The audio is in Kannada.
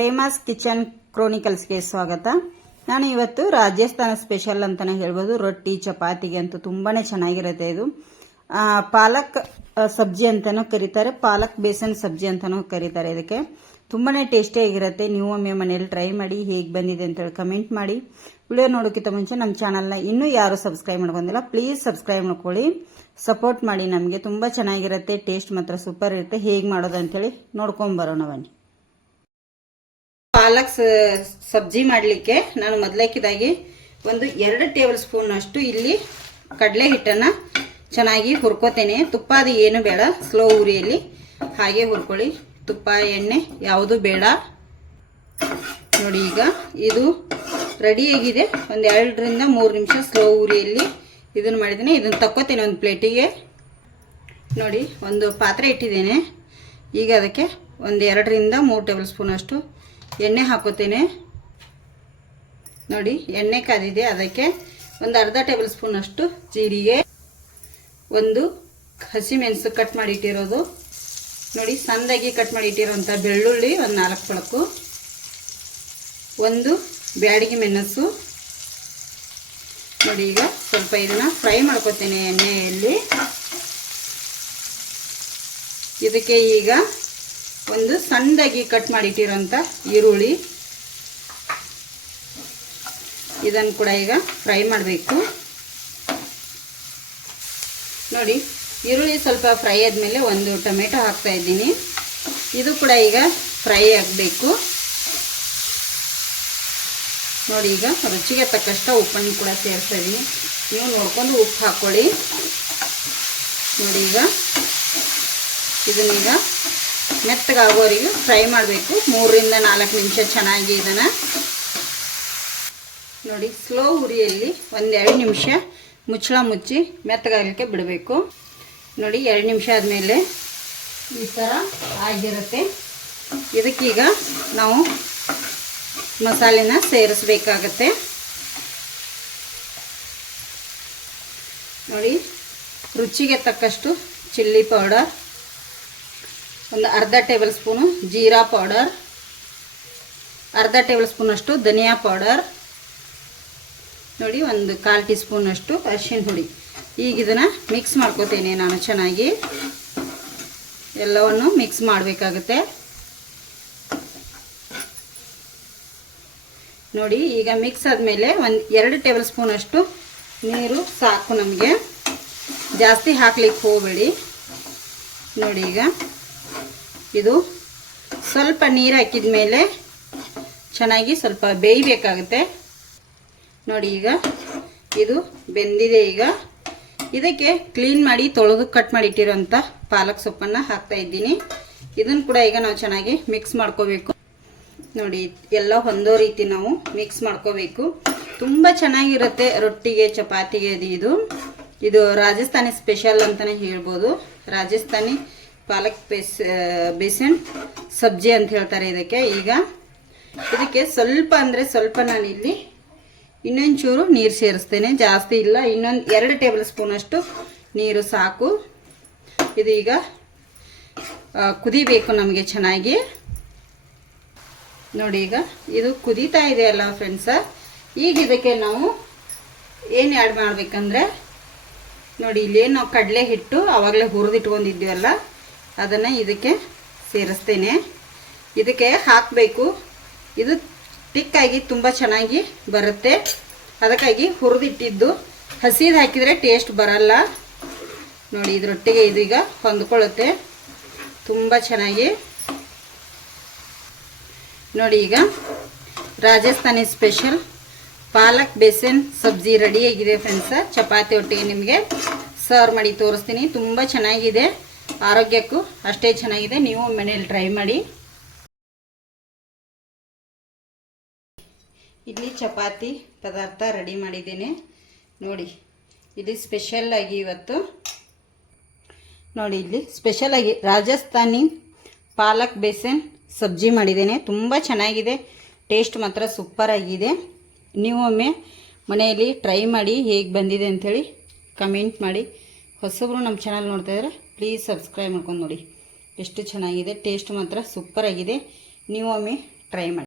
ಪ್ರೇಮಾಸ್ ಕಿಚನ್ ಕ್ರೋನಿಕಲ್ಸ್ಗೆ ಸ್ವಾಗತ. ನಾನು ಇವತ್ತು ರಾಜಸ್ಥಾನ ಸ್ಪೆಷಲ್ ಅಂತಾನೆ ಹೇಳ್ಬೋದು. ರೊಟ್ಟಿ ಚಪಾತಿಗೆ ಅಂತೂ ತುಂಬಾನೇ ಚೆನ್ನಾಗಿರುತ್ತೆ. ಇದು ಪಾಲಕ್ ಸಬ್ಜಿ ಅಂತಾನೂ ಕರೀತಾರೆ, ಪಾಲಕ್ ಬೇಸನ್ ಸಬ್ಜಿ ಅಂತಾನೂ ಕರೀತಾರೆ. ಇದಕ್ಕೆ ತುಂಬಾನೇ ಟೇಸ್ಟಿಯಾಗಿರುತ್ತೆ. ನೀವು ಒಮ್ಮೆ ಮನೆಯಲ್ಲಿ ಟ್ರೈ ಮಾಡಿ, ಹೇಗೆ ಬಂದಿದೆ ಅಂತೇಳಿ ಕಮೆಂಟ್ ಮಾಡಿ. ವಿಡಿಯೋ ನೋಡೋಕ್ಕಿಂತ ಮುಂಚೆ ನಮ್ಮ ಚಾನಲ್ನ ಇನ್ನೂ ಯಾರು ಸಬ್ಸ್ಕ್ರೈಬ್ ಮಾಡ್ಕೊಂಡಿಲ್ಲ, ಪ್ಲೀಸ್ ಸಬ್ಸ್ಕ್ರೈಬ್ ಮಾಡ್ಕೊಳ್ಳಿ, ಸಪೋರ್ಟ್ ಮಾಡಿ. ನಮಗೆ ತುಂಬ ಚೆನ್ನಾಗಿರುತ್ತೆ, ಟೇಸ್ಟ್ ಮಾತ್ರ ಸೂಪರ್ ಇರುತ್ತೆ. ಹೇಗೆ ಮಾಡೋದು ಅಂತೇಳಿ ನೋಡ್ಕೊಂಡ್ ಬರೋಣ ಬನ್ನಿ. ಪಾಲಕ್ ಸಬ್ಜಿ ಮಾಡಲಿಕ್ಕೆ ನಾನು ಮೊದಲೇಕಿದಾಗಿ ಒಂದು 2 ಟೇಬಲ್ ಸ್ಪೂನ್ ಅಷ್ಟು ಇಲ್ಲಿ ಕಡಲೆ ಹಿಟ್ಟನ್ನು ಚೆನ್ನಾಗಿ ಹುರ್ಕೋತೇನೆ. ತುಪ್ಪ ಅದು ಏನು ಬೇಡ, ಸ್ಲೋ ಉರಿಯಲ್ಲಿ ಹಾಗೆ ಹುರ್ಕೊಳ್ಳಿ. ತುಪ್ಪ ಎಣ್ಣೆ ಯಾವುದು ಬೇಡ. ನೋಡಿ, ಈಗ ಇದು ರೆಡಿಯಾಗಿದೆ. ಒಂದು 2 ರಿಂದ 3 ನಿಮಿಷ ಸ್ಲೋ ಉರಿಯಲ್ಲಿ ಇದನ್ನು ಮಾಡಿದ್ದೇನೆ. ಇದನ್ನು ತಕ್ಕೋತೇನೆ ಒಂದು ಪ್ಲೇಟಿಗೆ. ನೋಡಿ, ಒಂದು ಪಾತ್ರೆ ಇಟ್ಟಿದ್ದೇನೆ. ಈಗ ಅದಕ್ಕೆ ಒಂದು 2 ರಿಂದ 3 ಟೇಬಲ್ ಸ್ಪೂನ್ ಅಷ್ಟು ಎಣ್ಣೆ ಹಾಕೋತೇನೆ. ನೋಡಿ, ಎಣ್ಣೆ ಕಾದಿದೆ. ಅದಕ್ಕೆ ಒಂದು ಅರ್ಧ ಟೇಬಲ್ ಸ್ಪೂನ್ ಅಷ್ಟು ಜೀರಿಗೆ, ಒಂದು ಹಸಿಮೆಣಸು ಕಟ್ ಮಾಡಿ ಇಟ್ಟಿರೋದು, ನೋಡಿ ಸಣ್ಣದಾಗಿ ಕಟ್ ಮಾಡಿ ಇಟ್ಟಿರೋಂಥ ಬೆಳ್ಳುಳ್ಳಿ ಒಂದು 4 ಕೊಳಕು, ಒಂದು ಬ್ಯಾಡಗಿ ಮೆಣಸು. ನೋಡಿ, ಈಗ ಸ್ವಲ್ಪ ಇದನ್ನ ಫ್ರೈ ಮಾಡ್ಕೋತೇನೆ ಎಣ್ಣೆಯಲ್ಲಿ. ಇದಕ್ಕೆ ಈಗ ಒಂದು ಸಣ್ಣದಾಗಿ ಕಟ್ ಮಾಡಿಟ್ಟಿರೋಂಥ ಈರುಳ್ಳಿ, ಇದನ್ನು ಕೂಡ ಈಗ ಫ್ರೈ ಮಾಡಬೇಕು. ನೋಡಿ, ಈರುಳ್ಳಿ ಸ್ವಲ್ಪ ಫ್ರೈ ಆದಮೇಲೆ ಒಂದು ಟೊಮೆಟೊ ಹಾಕ್ತಾ ಇದ್ದೀನಿ. ಇದು ಕೂಡ ಈಗ ಫ್ರೈ ಆಗಬೇಕು. ನೋಡಿ, ಈಗ ರುಚಿಗೆ ತಕ್ಕಷ್ಟು ಉಪ್ಪನ್ನು ಕೂಡ ಸೇರಿಸ್ತಾ ಇದ್ದೀನಿ. ನೀವು ನೋಡ್ಕೊಂಡು ಉಪ್ಪು ಹಾಕ್ಕೊಳ್ಳಿ. ನೋಡಿ, ಈಗ ಇದನ್ನೀಗ ಮೆತ್ತಗಾಗೋವರೆಗೂ ಫ್ರೈ ಮಾಡಬೇಕು. 3 ರಿಂದ 4 ನಿಮಿಷ ಚೆನ್ನಾಗಿ ಇದನ್ನು. ನೋಡಿ, ಸ್ಲೋ ಉರಿಯಲ್ಲಿ ಒಂದು 2 ನಿಮಿಷ ಮುಚ್ಚಳ ಮುಚ್ಚಿ ಮೆತ್ತಗಾಗಲಿಕ್ಕೆ ಬಿಡಬೇಕು. ನೋಡಿ, 2 ನಿಮಿಷ ಆದಮೇಲೆ ಈ ಥರ ಆಗಿರುತ್ತೆ. ಇದಕ್ಕೀಗ ನಾವು ಮಸಾಲೆನ ಸೇರಿಸಬೇಕಾಗತ್ತೆ. ನೋಡಿ, ರುಚಿಗೆ ತಕ್ಕಷ್ಟು ಚಿಲ್ಲಿ ಪೌಡರ್, ಒಂದು ಅರ್ಧ ಟೇಬಲ್ ಸ್ಪೂನು ಜೀರಾ ಪೌಡರ್, ಅರ್ಧ ಟೇಬಲ್ ಸ್ಪೂನ್ ಅಷ್ಟು ಧನಿಯಾ ಪೌಡರ್, ನೋಡಿ ಒಂದು 1/4 ಟೀ ಸ್ಪೂನ್ ಅಷ್ಟು ಅರಿಶಿನ ಹುಡಿ. ಈಗ ಇದನ್ನು ಮಿಕ್ಸ್ ಮಾಡ್ಕೋತೇನೆ ನಾನು ಚೆನ್ನಾಗಿ. ಎಲ್ಲವನ್ನು ಮಿಕ್ಸ್ ಮಾಡಬೇಕಾಗುತ್ತೆ. ನೋಡಿ, ಈಗ ಮಿಕ್ಸ್ ಆದಮೇಲೆ ಒಂದು 2 ಟೇಬಲ್ ಸ್ಪೂನ್ ಅಷ್ಟು ನೀರು ಸಾಕು ನಮಗೆ, ಜಾಸ್ತಿ ಹಾಕ್ಲಿಕ್ಕೆ ಹೋಗಬೇಡಿ. ನೋಡಿ, ಈಗ ಇದು ಸ್ವಲ್ಪ ನೀರು ಹಾಕಿದ ಮೇಲೆ ಚೆನ್ನಾಗಿ ಸ್ವಲ್ಪ ಬೇಯಬೇಕಾಗುತ್ತೆ. ನೋಡಿ, ಈಗ ಇದು ಬೆಂದಿದೆ. ಈಗ ಇದಕ್ಕೆ ಕ್ಲೀನ್ ಮಾಡಿ ತೊಳೆದು ಕಟ್ ಮಾಡಿ ಇಟ್ಟಿರೋಂಥ ಪಾಲಕ್ ಸೊಪ್ಪನ್ನು ಹಾಕ್ತಾ ಇದ್ದೀನಿ. ಇದನ್ನು ಕೂಡ ಈಗ ನಾವು ಚೆನ್ನಾಗಿ ಮಿಕ್ಸ್ ಮಾಡ್ಕೋಬೇಕು. ನೋಡಿ, ಎಲ್ಲ ಹೊಂದೋ ರೀತಿ ನಾವು ಮಿಕ್ಸ್ ಮಾಡ್ಕೋಬೇಕು. ತುಂಬ ಚೆನ್ನಾಗಿರುತ್ತೆ ರೊಟ್ಟಿಗೆ ಚಪಾತಿಗೆ. ಇದು ರಾಜಸ್ಥಾನಿ ಸ್ಪೆಷಲ್ ಅಂತಲೇ ಹೇಳ್ಬೋದು. ರಾಜಸ್ಥಾನಿ ಪಾಲಕ್ ಬೇಸನ್ ಸಬ್ಜಿ ಅಂತ ಹೇಳ್ತಾರೆ ಇದಕ್ಕೆ. ಈಗ ಇದಕ್ಕೆ ಸ್ವಲ್ಪ ಅಂದರೆ ಸ್ವಲ್ಪ ನಾನಿಲ್ಲಿ ಇನ್ನೊಂಚೂರು ನೀರು ಸೇರಿಸ್ತೇನೆ, ಜಾಸ್ತಿ ಇಲ್ಲ. ಇನ್ನೊಂದು 2 ಟೇಬಲ್ ಸ್ಪೂನ್ ಅಷ್ಟು ನೀರು ಸಾಕು. ಇದು ಈಗ ಕುದಿಬೇಕು ನಮಗೆ ಚೆನ್ನಾಗಿ. ನೋಡಿ, ಈಗ ಇದು ಕುದೀತಾ ಇದೆ ಅಲ್ಲ ಫ್ರೆಂಡ್ಸ. ಈಗ ಇದಕ್ಕೆ ನಾವು ಏನು ಆ್ಯಡ್ ಮಾಡಬೇಕಂದ್ರೆ, ನೋಡಿ ಇಲ್ಲಿ ನಾವು ಕಡಲೆ ಹಿಟ್ಟು ಆವಾಗಲೇ ಹುರಿದಿಟ್ಕೊಂಡಿದ್ದೀವಲ್ಲ, ಅದನ್ನು ಇದಕ್ಕೆ ಸೇರಿಸ್ತೇನೆ. ಇದಕ್ಕೆ ಹಾಕಬೇಕು. ಇದು ತಿಕ್ಕಾಗಿ ತುಂಬ ಚೆನ್ನಾಗಿ ಬರುತ್ತೆ. ಅದಕ್ಕಾಗಿ ಹುರಿದಿಟ್ಟಿದ್ದು ಹಸಿದು ಹಾಕಿದರೆ ಟೇಸ್ಟ್ ಬರಲ್ಲ. ನೋಡಿ, ಇದರೊಟ್ಟಿಗೆ ಇದೀಗ ಹೊಂದ್ಕೊಳ್ಳುತ್ತೆ ತುಂಬ ಚೆನ್ನಾಗಿ. ನೋಡಿ, ಈಗ ರಾಜಸ್ಥಾನಿ ಸ್ಪೆಷಲ್ ಪಾಲಕ್ ಬೇಸನ್ ಸಬ್ಜಿ ರೆಡಿಯಾಗಿದೆ ಫ್ರೆಂಡ್ಸ. ಚಪಾತಿ ಒಟ್ಟಿಗೆ ನಿಮಗೆ ಸರ್ವ್ ಮಾಡಿ ತೋರಿಸ್ತೀನಿ. ತುಂಬ ಚೆನ್ನಾಗಿದೆ, ಆರೋಗ್ಯಕ್ಕೂ ಅಷ್ಟೇ ಚೆನ್ನಾಗಿದೆ. ನೀವು ಮನೆಯಲ್ಲಿ ಟ್ರೈ ಮಾಡಿ. ಇಲ್ಲಿ ಚಪಾತಿ ಪದಾರ್ಥ ರೆಡಿ ಮಾಡಿದ್ದೇನೆ. ನೋಡಿ, ಇಲ್ಲಿ ಸ್ಪೆಷಲ್ಲಾಗಿ ಇವತ್ತು ನೋಡಿ ಇಲ್ಲಿ ಸ್ಪೆಷಲಾಗಿ ರಾಜಸ್ಥಾನಿ ಪಾಲಕ್ ಬೇಸನ್ ಸಬ್ಜಿ ಮಾಡಿದ್ದೇನೆ. ತುಂಬ ಚೆನ್ನಾಗಿದೆ, ಟೇಸ್ಟ್ ಮಾತ್ರ ಸೂಪರ್ ಆಗಿದೆ. ನೀವು ಒಮ್ಮೆ ಮನೆಯಲ್ಲಿ ಟ್ರೈ ಮಾಡಿ, ಹೇಗೆ ಬಂದಿದೆ ಅಂಥೇಳಿ ಕಮೆಂಟ್ ಮಾಡಿ. ಹೊಸಬರು ನಮ್ಮ ಚಾನಲ್ ನೋಡ್ತಾ ಇದ್ದರೆ ಪ್ಲೀಸ್ ಸಬ್ಸ್ಕ್ರೈಬ್ ಮಾಡ್ಕೊಂಡು ನೋಡಿ. ಎಷ್ಟು ಚೆನ್ನಾಗಿದೆ, ಟೇಸ್ಟ್ ಮಾತ್ರ ಸೂಪರ್ ಆಗಿದೆ. ನೀವು ಒಮ್ಮೆ ಟ್ರೈ ಮಾಡಿ.